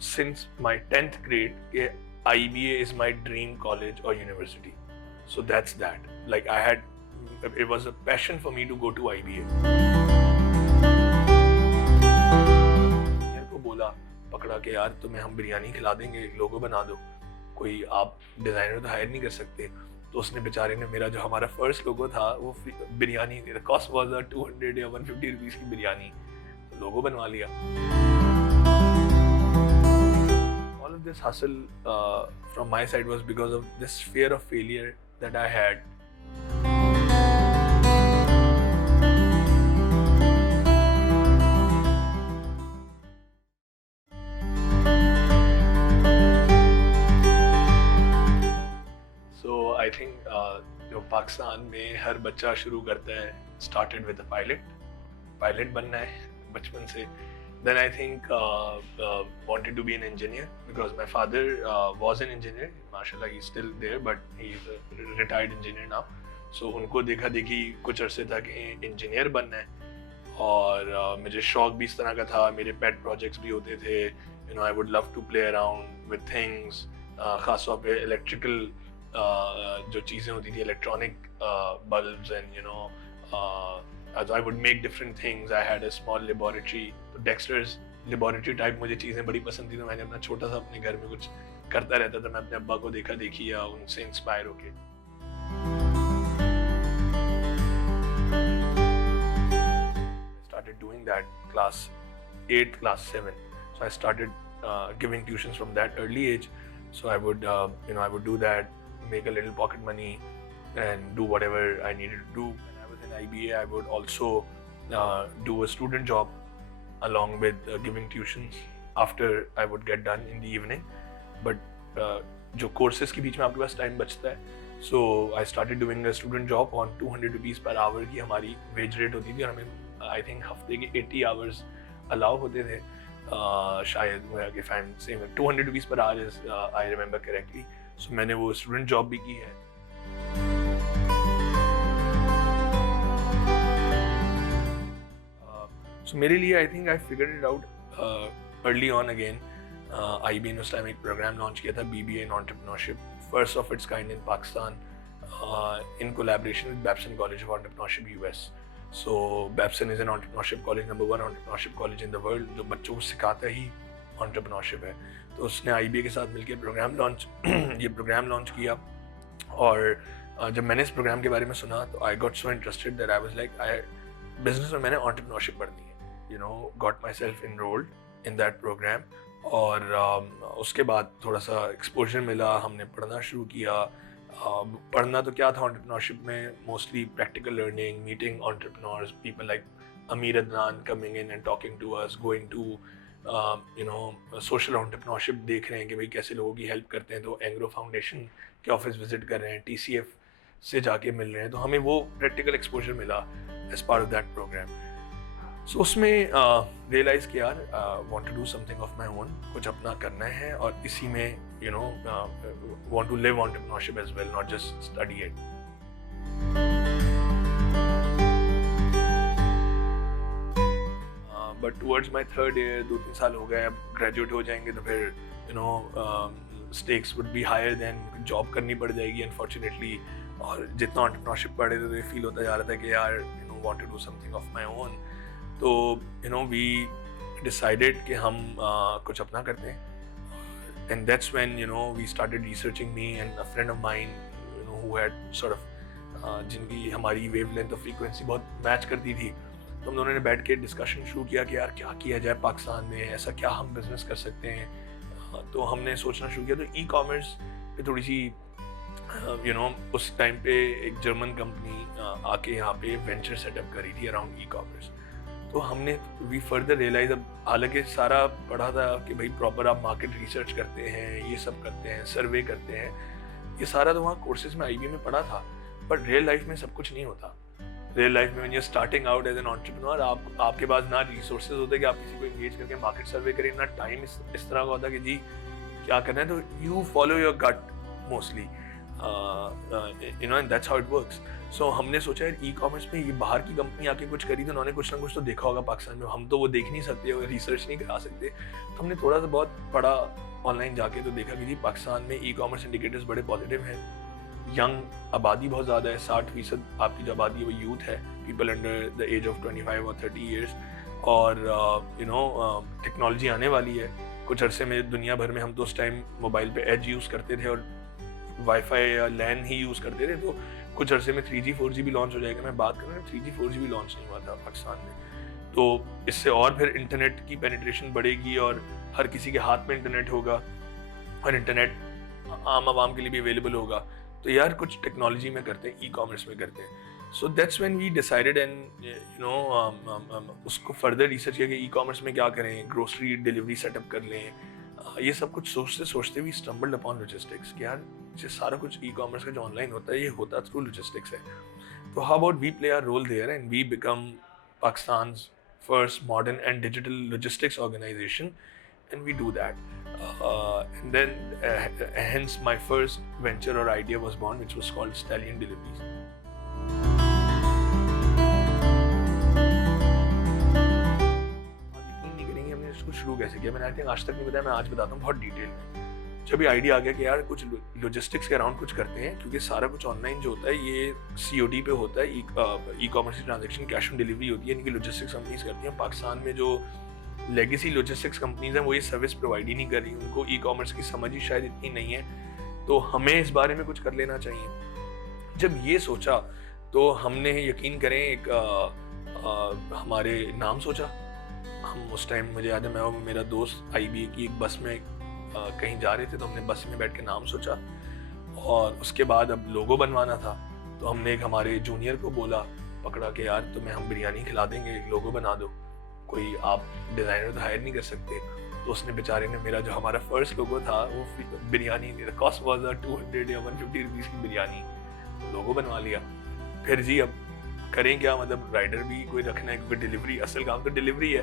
since my 10th grade कि IBA is my dream college or university. So that's that. Like it was a passion for me to go to IBA. मेरे को बोला पकड़ा के यार तुम्हें हम बिरयानी खिला देंगे, लोगो बना दो, कोई आप डिज़ाइनर तो हायर नहीं कर सकते। तो उसने बेचारे ने मेरा जो हमारा फर्स्ट लोगो था वो बिरयानी, कॉस्ट वाज 200 या 150 रुपीज़ की बिरयानी, तो लोगो बनवा लिया। All of this hustle from my side was because of this fear of failure that I had. So I think जो पाकिस्तान में हर बच्चा शुरू करता है, started with a pilot बनना है बचपन से. Then I think wanted to be an engineer because my father was an engineer. Mashallah, he's still there, but he's a retired engineer now. So उनको देखा देखी कुछ अरसे तक इंजीनियर बनना है, और मुझे शौक भी इस तरह का था, मेरे पेट प्रोजेक्ट्स भी होते थे. You know, I would love to play around with things. ख़ास तौर पे इलेक्ट्रिकल जो चीज़ें होती थी, electronic bulbs and you know. So I would make different things. I had a small laboratory. तो Dexter's laboratory type मुझे चीज़ें बड़ी पसंद थी, तो मैंने अपना छोटा सा अपने घर में कुछ करता रहता था. मैं अपने अब्बा को देखा देखी या उनसे इंस्पायर होके. I started doing that class 8, class 7. So I started giving tuitions from that early age. So I would I would do that, make a little pocket money, and do whatever I needed to do. When I was in IBA, I would also do a student job along with giving tuitions after I would get done in the evening. But जो courses के बीच में आपके पास time बचता है, so I started doing a student job on 200 rupees per hour की हमारी wage rate होती थी, और हमें I think हफ्ते के 80 hours allow होते थे. शायद if I'm saying 200 rupees per hour is I remember correctly. So मैंने वो student job भी की है. So मेरे लिए I think I figured it out early on again. IB ने उस टाइम एक प्रोग्राम लॉन्च किया था, BBA in Entrepreneurship, first of its kind in Pakistan, in collaboration with Babson College of Entrepreneurship US. So Babson is an entrepreneurship college, number 1 entrepreneurship college in the world, जो बच्चों को सिखाता ही entrepreneurship है. तो उसने IBA के साथ मिलकर ये प्रोग्राम लॉन्च किया, और जब मैंने इस प्रोग्राम के बारे में सुना तो I got so interested that I was like, business में मैंने entrepreneurship पढ़नी है. You know, got myself enrolled in that program, और उसके बाद थोड़ा सा एक्सपोजर मिला, हमने पढ़ना शुरू किया. पढ़ना तो क्या था entrepreneurship में, mostly practical learning, meeting entrepreneurs, people like Amir Adnan coming in and talking to us, going to social entrepreneurship, देख रहे हैं कि भाई कैसे लोगों की हेल्प करते हैं. तो एंग्रो फाउंडेशन के ऑफिस विजिट कर रहे हैं, TCF से जाके मिल रहे हैं, तो हमें वो प्रैक्टिकल एक्सपोजर मिला as part of that program. So उसमें realize कि यार want to do something of my own, कुछ अपना करना है, और इसी में want to live entrepreneurship as well, not just study it. But towards my third year, 2-3 साल हो गए, अब graduate हो जाएंगे तो फिर stakes would be higher than job करनी पड़ जाएगी unfortunately. और जितना entrepreneurship पढ़े थे तो ये feel होता जा रहा था कि यार want to do something of my own. तो we decided कि हम कुछ अपना करते हैं. And that's when we started researching, me and a friend of mine who had sort of जिनकी हमारी wavelength of frequency बहुत मैच करती थी. तो हम दोनों ने बैठ के डिस्कशन शुरू किया कि यार क्या किया जाए पाकिस्तान में, ऐसा क्या हम बिजनेस कर सकते हैं. तो हमने सोचना शुरू किया. तो e-commerce पे थोड़ी सी उस टाइम पे एक जर्मन कंपनी आके यहाँ पे वेंचर सेटअप करी थी अराउंड e-commerce. तो हमने वी फर्दर रियलाइज, अब हालांकि सारा पढ़ा था कि भाई प्रॉपर आप मार्केट रिसर्च करते हैं, ये सब करते हैं, सर्वे करते हैं, ये सारा तो वहाँ कोर्सेज में IB में पढ़ा था, बट रियल लाइफ में सब कुछ नहीं होता. रियल लाइफ में when you are starting out as an entrepreneur, आपके पास ना रिसोर्सेज होते कि आप किसी को एंगेज करके मार्केट सर्वे करें, ना टाइम इस तरह का होता कि जी क्या करना है. तो you follow your gut mostly. And that's how it works. So हमने सोचा यार ई कॉमर्स में ये बाहर की कंपनी आके कुछ करी तो उन्होंने कुछ ना कुछ तो देखा होगा पाकिस्तान में, हम तो वो देख नहीं सकते और रिसर्च नहीं करा सकते. तो हमने थोड़ा सा बहुत पढ़ा ऑनलाइन जाके, तो देखा कि जी पाकिस्तान में ई कॉमर्स इंडिकेटर्स बड़े पॉजिटिव हैं. यंग आबादी बहुत ज़्यादा है, 60% आपकी जो आबादी है वो यूथ है, people under the age of 25 और 30 ईयर्स. और टेक्नोलॉजी आने वाली है. कुछ अरसे में दुनिया भर में हम तो उस टाइम मोबाइल पे एज यूज़ करते थे और वाईफाई या लैन ही यूज़ करते थे. तो कुछ अरसे में 3G 4G भी लॉन्च हो जाएगा. मैं बात कर रहा हूँ 3G 4G भी लॉन्च नहीं हुआ था पाकिस्तान में. तो इससे और फिर इंटरनेट की पेनिट्रेशन बढ़ेगी और हर किसी के हाथ में इंटरनेट होगा और इंटरनेट आम आवाम के लिए भी अवेलेबल होगा. तो यार कुछ टेक्नोलॉजी में करते हैं, ई कॉमर्स में करते हैं. So that's when we decided and उसको फर्दर रिसर्च किया कि ई कॉमर्स में क्या करें, ग्रोसरी डिलीवरी सेटअप कर लें. ये सब कुछ सोचते सोचते वी स्टम्बल्ड अपॉन लॉजिस्टिक्स कि यार ये सारा कुछ ई कॉमर्स का जो ऑनलाइन होता है ये होता थ्रू लॉजिस्टिक्स है. तो how about we play our role there and we become Pakistan's first modern and digital logistics organization, and we do that. And then hence my first venture or idea was born, which was called Stallion Deliveries. यकीन नहीं करेंगे हमने इसको शुरू कैसे किया. मैंने I think आज तक नहीं बताया, मैं आज बताता हूँ बहुत डिटेल में. जब ये आइडिया आ गया कि यार कुछ लॉजिस्टिक्स के अराउंड कुछ करते हैं, क्योंकि सारा कुछ ऑनलाइन जो होता है ये COD पे होता है. ई कॉमर्स की ट्रांजेक्शन कैश ऑन डिलीवरी होती है, यानी कि लॉजिस्टिक्स कंपनीज करती हैं. पाकिस्तान में जो लेगेसी लॉजिस्टिक्स कंपनीज हैं वो ये सर्विस प्रोवाइड ही नहीं कर रही, उनको ई कॉमर्स की समझ ही शायद इतनी नहीं है. तो हमें इस बारे में कुछ कर लेना चाहिए. जब ये सोचा तो हमने यकीन करें एक हमारे नाम सोचा. हम उस टाइम मुझे याद है मैं और मेरा दोस्त IBA की एक बस में कहीं जा रहे थे, तो हमने बस में बैठ के नाम सोचा. और उसके बाद अब लोगो बनवाना था, तो हमने एक हमारे जूनियर को बोला, पकड़ा के यार तुम्हें हम बिरयानी खिला देंगे, एक लोगो बना दो, कोई आप डिज़ाइनर तो हायर नहीं कर सकते. तो उसने बेचारे ने मेरा जो हमारा फर्स्ट लोगो था वो बिरयानी, कॉस्ट वाज 200 या 150 रुपीज़ की बिरयानी, लोगो बनवा लिया. फिर जी अब करें क्या, मतलब राइडर भी कोई रखना है क्योंकि डिलीवरी, असल काम तो डिलीवरी है.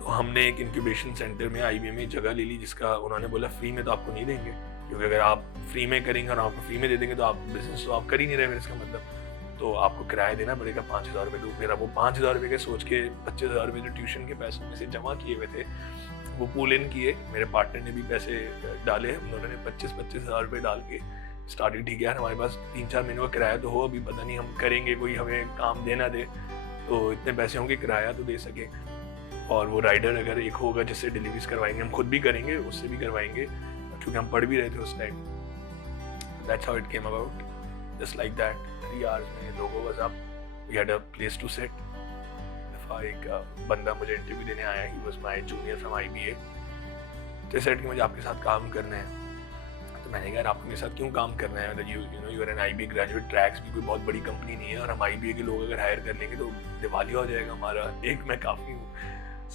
तो हमने एक इंक्यूबेशन सेंटर में IBA में जगह ले ली, जिसका उन्होंने बोला फ्री में तो आपको नहीं देंगे, क्योंकि अगर आप फ्री में करेंगे और आपको फ्री में दे देंगे तो आप बिजनेस तो आप कर ही नहीं रहे मेरे, इसका मतलब तो आपको किराया देना पड़ेगा 5,000 रुपये. तो मेरा वो 5,000 रुपये के सोच के 25,000 रुपये जो ट्यूशन के पैसों में से जमा किए हुए थे वो पूल इन किए. मेरे पार्टनर ने भी पैसे डाले, उन्होंने 25,000 रुपये डाल के स्टार्टिंग. ठीक है यार हमारे पास 3-4 महीनों का किराया तो हो, अभी पता नहीं हम करेंगे कोई हमें काम देना दे, तो इतने पैसे होंगे किराया तो दे सके. और वो राइडर अगर एक होगा जिससे डिलीवरीज करवाएंगे, हम खुद भी करेंगे, उससे भी करवाएंगे, क्योंकि हम पढ़ भी रहे थे उस time. That's how it came about, just like that. 3 hours में logo was up, we had a place to sit. एक बंदा मुझे इंटरव्यू देने आया, he was my junior from IBA. तो सेट कि मुझे आपके साथ काम करना है. तो मैंने कहा आपको मेरे साथ क्यों काम करना है, मतलब you are an IBA graduate. ट्रैक्स भी कोई बहुत बड़ी कंपनी नहीं है और हम IBA के लोग अगर हायर कर लेंगे तो दिवालिया हो जाएगा हमारा, एक मैं काफ़ी हूँ.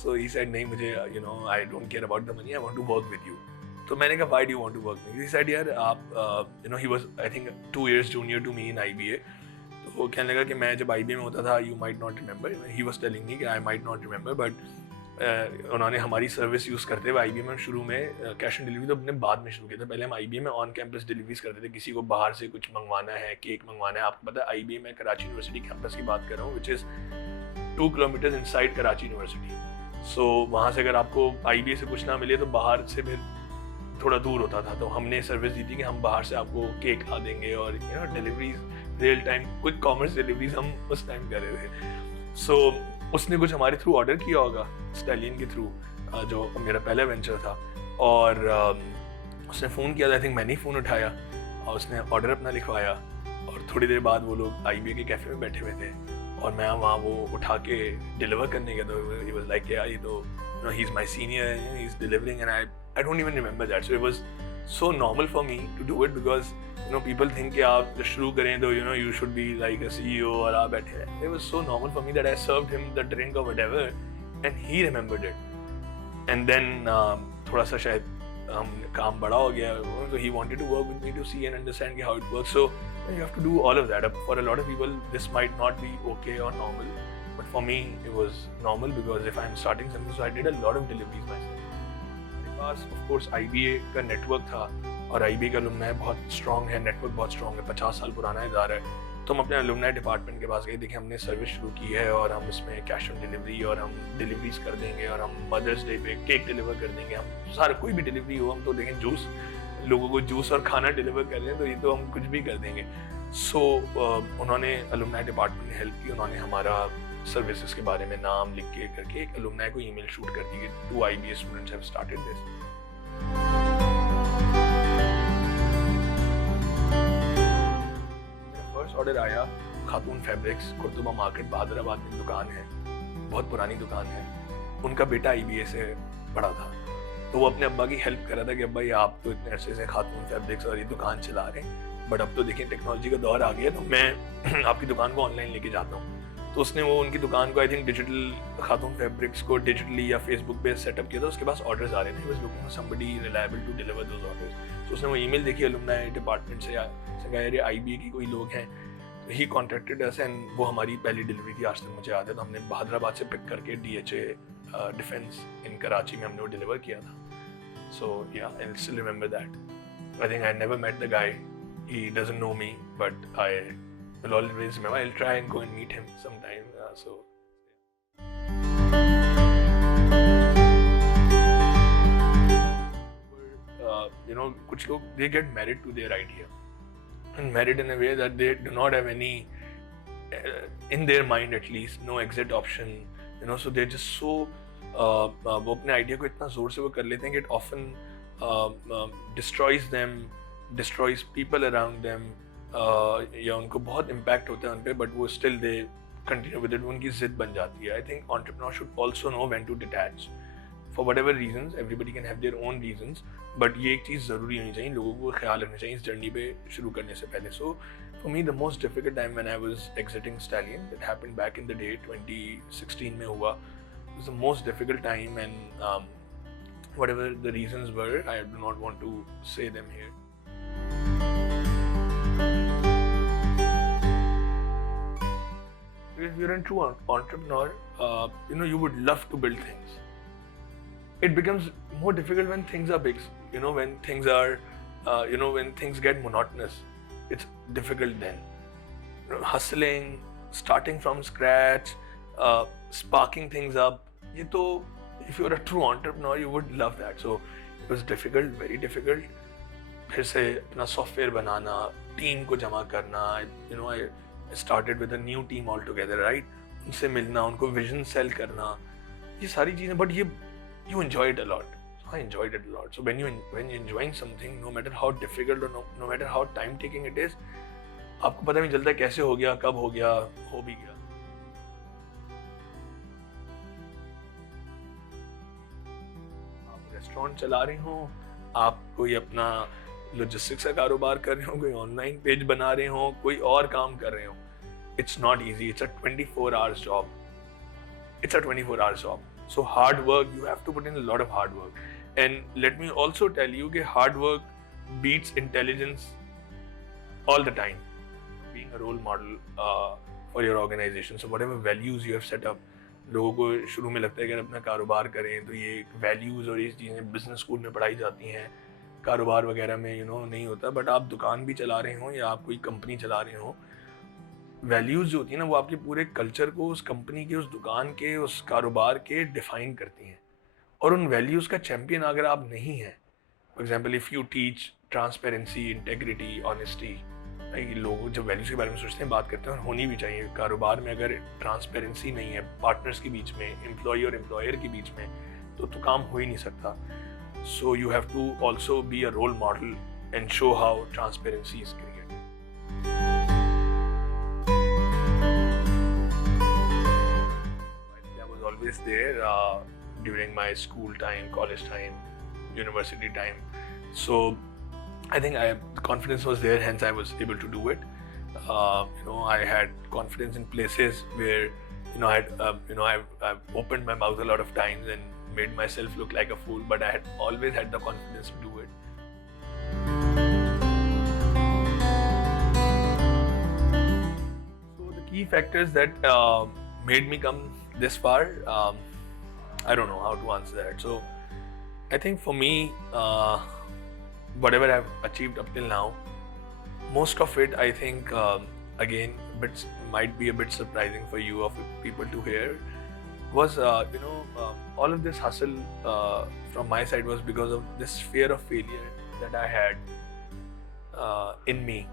सो ही सेड नहीं, मुझे I don't care about the money, I want to work with you. तो मैंने कहा why do you want to work with me. He said यार आप ही was I think 2 years junior to me in IBA. तो वो कहने लगा कि मैं जब IBA में होता था, you might not remember, he was telling me कि I might not remember, but उन्होंने हमारी सर्विस यूज़ करते हुए IBA में शुरू में कैश ऑन डिलीवरी तो अपने बाद में शुरू किया था. पहले हम IBA में ऑन कैंपस डिलीवरीज करते थे, किसी को बाहर से कुछ मंगवाना है, केक मंगवाना है. आपको पता है IBA में कराची यूनिवर्सिटी कैंपस की बात कर रहा हूँ, which is 2 kilometers inside Karachi University. So वहाँ से अगर आपको IBA से कुछ ना मिले तो बाहर से फिर थोड़ा दूर होता था. तो हमने सर्विस दी थी कि हम बाहर से आपको केक ला देंगे और deliveries real time quick commerce deliveries हम उस टाइम कर रहे थे. सो उसने कुछ हमारे थ्रू ऑर्डर किया होगा, स्टैलियन के थ्रू, जो मेरा पहला वेंचर था. और उसने फ़ोन किया था, आई थिंक मैंने ही फ़ोन उठाया और उसने ऑर्डर अपना लिखवाया. और थोड़ी देर बाद वो लोग IBA के कैफ़े में बैठे हुए थे और मैं वहाँ वो उठा के डिलीवर करने गया. तो ही वाज लाइक यार ये तो he is my senior, he is delivering and I don't even remember that. So it was so normal for me to do it because people think कि आप जब शुरू करें तो you should be like a CEO और आप बैठे हैं. It was so normal for me that I served him the drink और whatever and he remembered it. And then थोड़ा सा शायद हम काम बड़ा हो गया, so he wanted to work with me to see and understand how it works. So you have to do all of that. For a lot of people this might not be okay or normal, but for me it was normal because if I'm starting something, so I did a lot of deliveries myself. मेरे पास of course IBA का network था, और IB का अलुमनाई बहुत स्ट्रॉन्ग है, नेटवर्क बहुत स्ट्रॉन्ग है, 50 साल पुराना इदारा है। तो हम अपने अलुमनाई डिपार्टमेंट के पास गए, देखिए हमने सर्विस शुरू की है और हम इसमें कैश ऑन डिलीवरी और हम डिलीवरीज कर देंगे और हम मदर्स डे पे केक डिलीवर कर देंगे, हम सारा कोई भी डिलीवरी हो, हम तो देखें जूस, लोगों को जूस और खाना डिलीवर कर रहे हैं तो ये तो हम कुछ भी कर देंगे। सो उन्होंने अलुमनाई डिपार्टमेंट ने हेल्प की, उन्होंने हमारा सर्विसेज के बारे में नाम लिख के करके एक अलुमनाई को ईमेल शूट कर दी कि 2 IBA students have started this. First order आया खातून फैब्रिक्स, कुर्तुबा मार्केट बहादुराबाद में दुकान है, बहुत पुरानी दुकान है, उनका बेटा IBA से पढ़ा था, तो वो अपने अब्बा की हेल्प कर रहा था कि अब्बा ये आप तो इतने अरसे से खातून फैब्रिक्स और ये दुकान चला रहे हैं, बट अब तो देखिए टेक्नोलॉजी का दौर आ गया, तो मैं आपकी दुकान को ऑनलाइन लेके जाता हूँ। तो उसने वो उनकी दुकान को I think digital Khatoon fabrics को डिजिटली या फेसबुक पे सेटअप किया था, उसके पास ऑर्डर्स आ रहे थे, was looking for somebody reliable to deliver those orders. तो उसने वो ईमेल देखी अलुमनाई डिपार्टमेंट से, कहा यार IBA की कोई लोग हैं, तो ही कॉन्टेक्टेड अस एंड वो हमारी पहली डिलीवरी थी, आज तक मुझे याद है। तो हमने बहादुराबाद से पिक करके DHA डिफेंस इन कराची में हमने वो डिलीवर किया था। So yeah, I still remember that. I think I never met the guy. He doesn't know me, but I will always remember. I'll try and go and meet him sometime. कुछ लोग they get married to their idea and married in a way that they do not have any, in their mind at least, no exit option. So they're just so वो अपने आइडिया को इतना ज़ोर से वो कर लेते हैं कि it often destroys them, destroys people around them, या उनको बहुत इम्पैक्ट होता है उन पर, बट वो still they continue with it, उनकी जिद बन जाती है। I think entrepreneur should also know when to detach for whatever reasons, everybody can have their own reasons, but ये एक चीज़ ज़रूरी होनी चाहिए, लोगों को ख्याल रखना चाहिए इस जर्नी पे शुरू करने से पहले। So for me the most difficult time when I was exiting stallion, that happened back in the day 2016 में हुआ। It was the most difficult time, and whatever the reasons were, I do not want to say them here. If you're a true entrepreneur, you would love to build things. It becomes more difficult when things are big. When things are, when things get monotonous, it's difficult then. Hustling, starting from scratch, sparking things up. ये तो if you're a true entrepreneur, you would love that. So it was difficult, very difficult. फिर से अपना सॉफ्टवेयर बनाना, टीम को जमा करना, I started with a new team altogether, right? उनसे मिलना, उनको विजन सेल करना, ये सारी चीज़ें, but you enjoy it a lot. So I enjoyed it a lot. So when you're enjoying something, no matter how difficult or no matter how time taking it is, आपको पता नहीं चलता कैसे हो गया, कब हो गया, हो भी गया। रेस्टोरेंट चला रहे हो, आप कोई अपना लॉजिस्टिक्स का कारोबार कर रहे हो, कोई ऑनलाइन पेज बना रहे हो, कोई और काम कर रहे हो, it's not easy, it's a 24 hours job, it's a 24 hours job. So hard work, you have to put in a lot of hard work, and let me also tell you कि hard work beats intelligence all the time. Being a role model for your organisation, so whatever values you have set up, लोगों को शुरू में लगता है कि अगर अपना कारोबार करें तो ये वैल्यूज़ और ये चीज़ें बिजनेस स्कूल में पढ़ाई जाती हैं, कारोबार वगैरह में नहीं होता, बट आप दुकान भी चला रहे हो या आप कोई कंपनी चला रहे हो, वैल्यूज़ जो होती हैं ना वो आपके पूरे कल्चर को उस कंपनी के, उस दुकान के, उस कारोबार के डिफाइन करती हैं। और उन वैल्यूज़ का चैम्पियन अगर आप नहीं हैं, for example if you teach transparency, integrity, honesty, लोग जब वैल्यूज के बारे में सोचते हैं, बात करते हैं, और होनी भी चाहिए कारोबार में। अगर ट्रांसपेरेंसी नहीं है पार्टनर्स के बीच में, एम्प्लॉय और एम्प्लॉयर के बीच में, तो काम हो ही नहीं सकता। So you have to also be a role model and show how transparency is created. I was always there during my school time, college time, university time. So I think the confidence was there, hence I was able to do it. I had confidence in places where, I've opened my mouth a lot of times and made myself look like a fool, but I had always had the confidence to do it. So the key factors that made me come this far, I don't know how to answer that. So I think for me, whatever I've achieved up till now, most of it, I think, again, might be a bit surprising for you of people to hear, was all of this hustle from my side was because of this fear of failure that I had in me.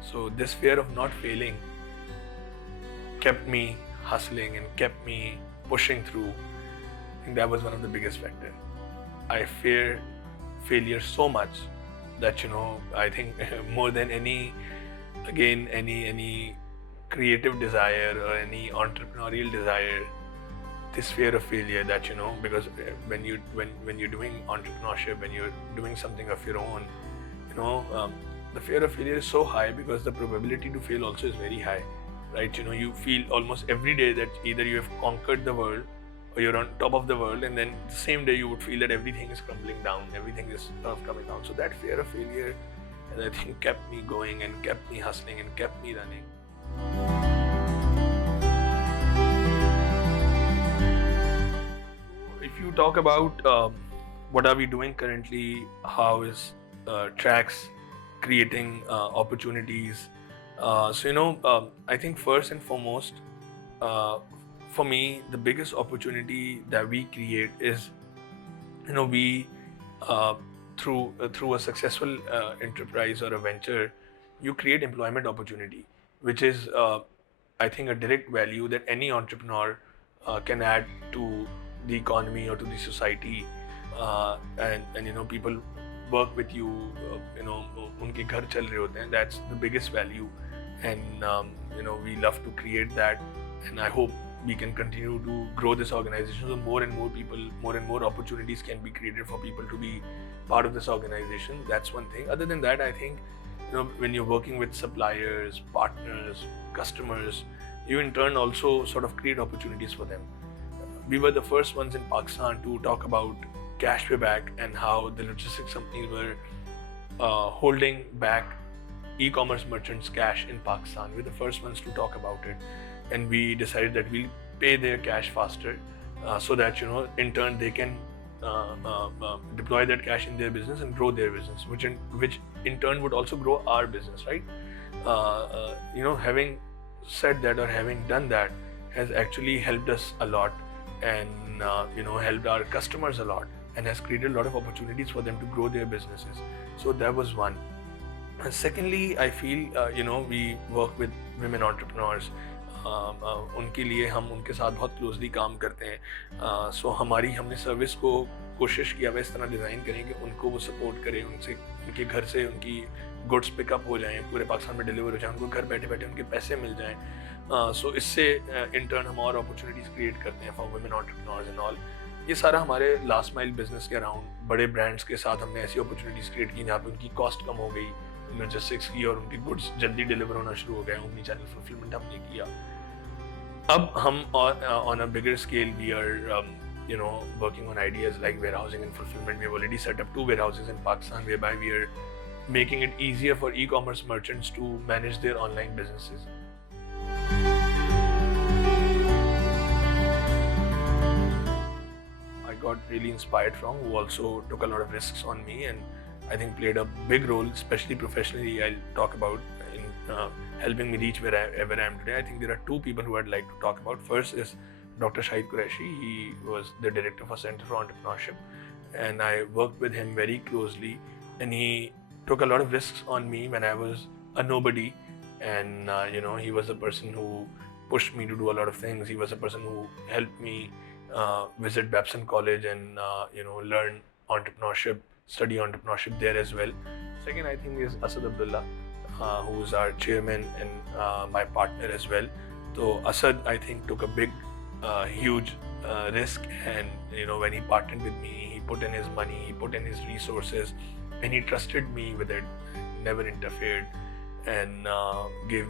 So this fear of not failing kept me hustling and kept me pushing through. I think that was one of the biggest factors. I fear failure so much that I think more than any creative desire or any entrepreneurial desire, this fear of failure, that because when you're doing entrepreneurship, when you're doing something of your own, the fear of failure is so high because the probability to fail also is very high, right? You feel almost every day that either you have conquered the world or you're on top of the world, and then the same day you would feel that everything is crumbling down, everything is sort of coming down. So that fear of failure, I think, kept me going and kept me hustling and kept me running. If you talk about what are we doing currently, how is Trax creating opportunities? I think first and foremost, for me, the biggest opportunity that we create is, we through a successful enterprise or a venture, you create employment opportunity, which is, I think, a direct value that any entrepreneur can add to the economy or to the society, and people work with you, उनके घर चल रहे होते हैं. That's the biggest value, and we love to create that, and I hope we can continue to grow this organization so more and more people, more and more opportunities can be created for people to be part of this organization. That's one thing. Other than that, I think when you're working with suppliers, partners, customers, you in turn also sort of create opportunities for them. We were the first ones in Pakistan to talk about cash payback and how the logistics companies were holding back e-commerce merchants' cash in Pakistan. We're the first ones to talk about it, and we decided that we'll pay their cash faster, so that in turn they can deploy that cash in their business and grow their business, which in turn would also grow our business, right? Having said that or having done that has actually helped us a lot, and helped our customers a lot, and has created a lot of opportunities for them to grow their businesses. So that was one. And secondly, I feel we work with women entrepreneurs. उनके लिए हम उनके साथ बहुत क्लोजली काम करते हैं. सो हमने सर्विस को कोशिश किया है इस तरह डिज़ाइन करें कि उनको वो सपोर्ट करें, उनके घर से उनकी गुड्स पिकअप हो जाएं, पूरे पाकिस्तान में डिलीवर हो जाएं, उनको घर बैठे बैठे उनके पैसे मिल जाएं. सो इससे इंटर्न हम और अपॉर्चुनिटीज़ क्रिएट करते हैं for women entrepreneurs and all. ये सारा हमारे लास्ट माइल बिजनेस के अराउंड बड़े ब्रांड्स के साथ हमने ऐसी अपॉर्चुनिटीज़ क्रिएट की जहाँ पे उनकी कॉस्ट कम हो गई, लॉजिस्टिक्स की, और उनकी गुड्स जल्दी डिलीवर होना शुरू हो गए. ओमनी चैनल फुलफिलमेंट हमने किया. अब हम on a bigger scale, we are working on ideas like warehousing and fulfillment. We have already set up 2 warehouses in Pakistan, whereby we are making it easier for e-commerce merchants to manage their online businesses. I got really inspired from, who also took a lot of risks on me, and I think played a big role, especially professionally. I'll talk about in helping me reach wherever I am today. I think there are 2 people who I'd like to talk about. First is Dr. Shahid Qureshi. He was the director for Center for Entrepreneurship, and I worked with him very closely, and he took a lot of risks on me when I was a nobody, and he was the person who pushed me to do a lot of things. He was the person who helped me visit Babson College and learn entrepreneurship, study entrepreneurship there as well. Second, I think, is Asad Abdullah, who is our chairman and my partner as well. So Asad, I think, took a big, huge risk, and when he partnered with me, he put in his money, he put in his resources, and he trusted me with it, never interfered, and gave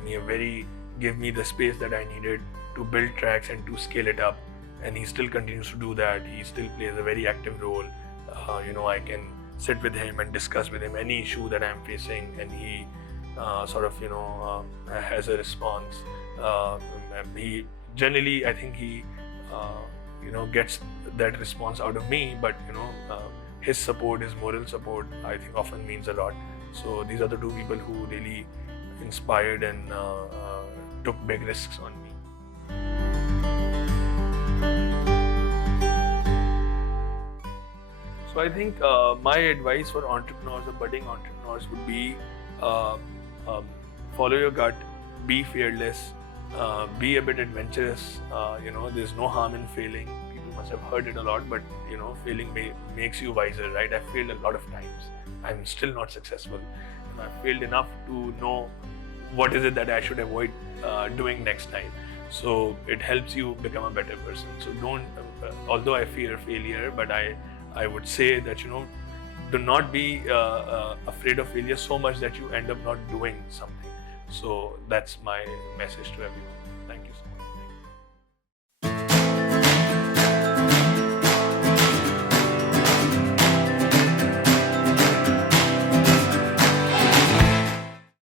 me the space that I needed to build Trax and to scale it up. And he still continues to do that. He still plays a very active role. I can sit with him and discuss with him any issue that I'm facing, and he has a response. He generally, I think he gets that response out of me, but his support, his moral support, I think often means a lot. So these are the two people who really inspired and took big risks on me. So I think my advice for entrepreneurs or budding entrepreneurs would be follow your gut, be fearless, be a bit adventurous. There's no harm in failing. People must have heard it a lot, but failing makes you wiser, right? I've failed a lot of times. I'm still not successful. I've failed enough to know what is it that I should avoid doing next time. So it helps you become a better person. So don't, although I fear failure, but I would say that, do not be afraid of failure so much that you end up not doing something. So that's my message to everyone. Thank you so much.